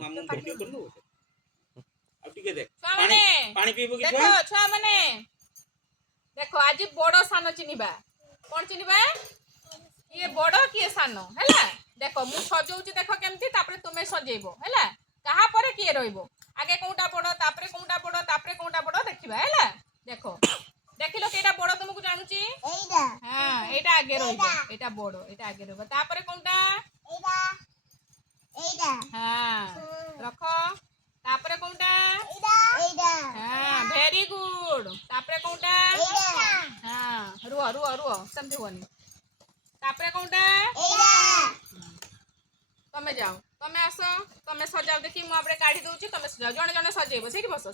मामू वीडियो कर लो अब ठीक है देख पानी पानी पीबो कि देखो छुआ माने देखो आज बड़ सान चिनिबा कौन चिनिबा ये बड़ किए सान हैला देखो मु सजौची देखो केमती तापरे तुमे सजेइबो हैला कहा पर किए रहइबो आगे कोउटा बड़ तापरे कोउटा बड़ देखिबा हैला देखो देखिलो केटा बड़ तुमको जानूची एइडा हां एइडा आगे रहइबो एइडा बड़ एइडा आगे रहइबो तापरे कोउटा एइडा एइडा हां रखो तापरे कोउटा एइडा एइडा हां वेरी गुड तापरे कोउटा एइडा हां रुओ समझ होनी तापरे कोउटा एइडा तमे जाओ तमे आसो तमे सजाओ देखि मु आपरे काढी दोची तमे सजाओ जणे जणे सजेइबो सेठी बसो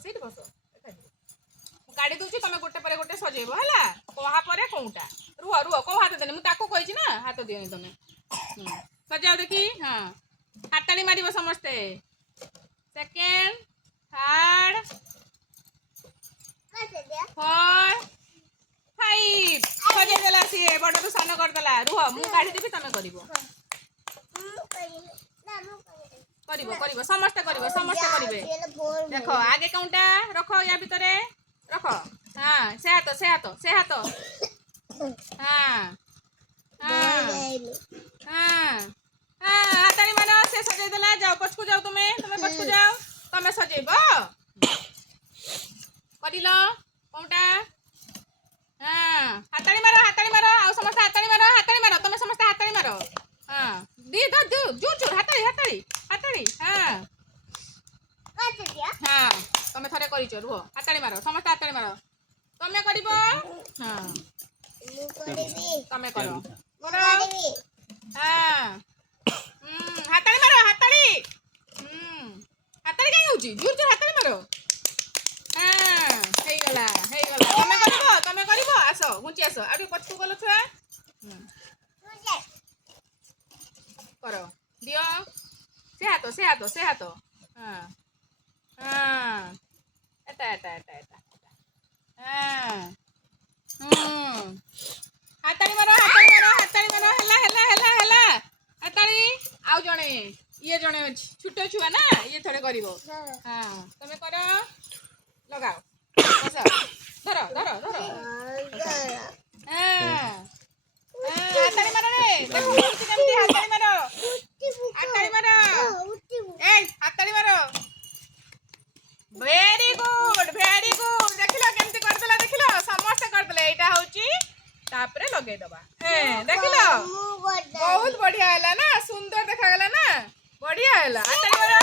काढी दोची तमे गोटे परे गोटे सजेइबो हला कोहा परे कोउटा रुओ को हाथ देने मु ताको कहिची ना हाथ दियनी तमे सजाओ देखि हां हाताली मारिबो समस्ते सेकंड थर्ड 4 5 सजे देला सिए बड़ तो सान कर देला रुह मु काढी देबी तमे करिवो करिवो समस्त करिवे देखो आगे काउंटा रखो या भीतरे रखो हां से हाथ हां हाताली मानो से सजे देला जाओ पछकु जाओ तुमे पछकु जाओ तमे सजेबो करिलो काउंटा हां हाताली मारो आ समस्त हाताली मारो तमे समस्त हाताली मारो हां दी दो जोर हाताली हां हां तमे थरे करिचो रुहो हाताली मारो समस्त हाताली मारो तमे करिवो हां मु करिबी तमे करो हां हाताली मारो हाताली काई होची जोर हाताली मारो हां हेई गला तमे करिवो आसो घुंची आसो आबे पछकु गलो छुआ करो दियो से हाथ हां एटा हां हाताली मारो हला हाताली आउ जणे ये जणे छोटो छुआ ना ये थोड़े करिवो हां तमे करो लगाओ बस धरो हां हाताली मारो रे देखो उठी केमती हाताली मारो ए हाताली मारो वेरी गुड देखिलो केमती कर देला देखिलो समस्त कर देले एटा होची तापरे लगे दबा देखिलो बहुत बढ़िया हैला ना सुंदर देखा गेला ना बढ़िया हैला हाताली मारो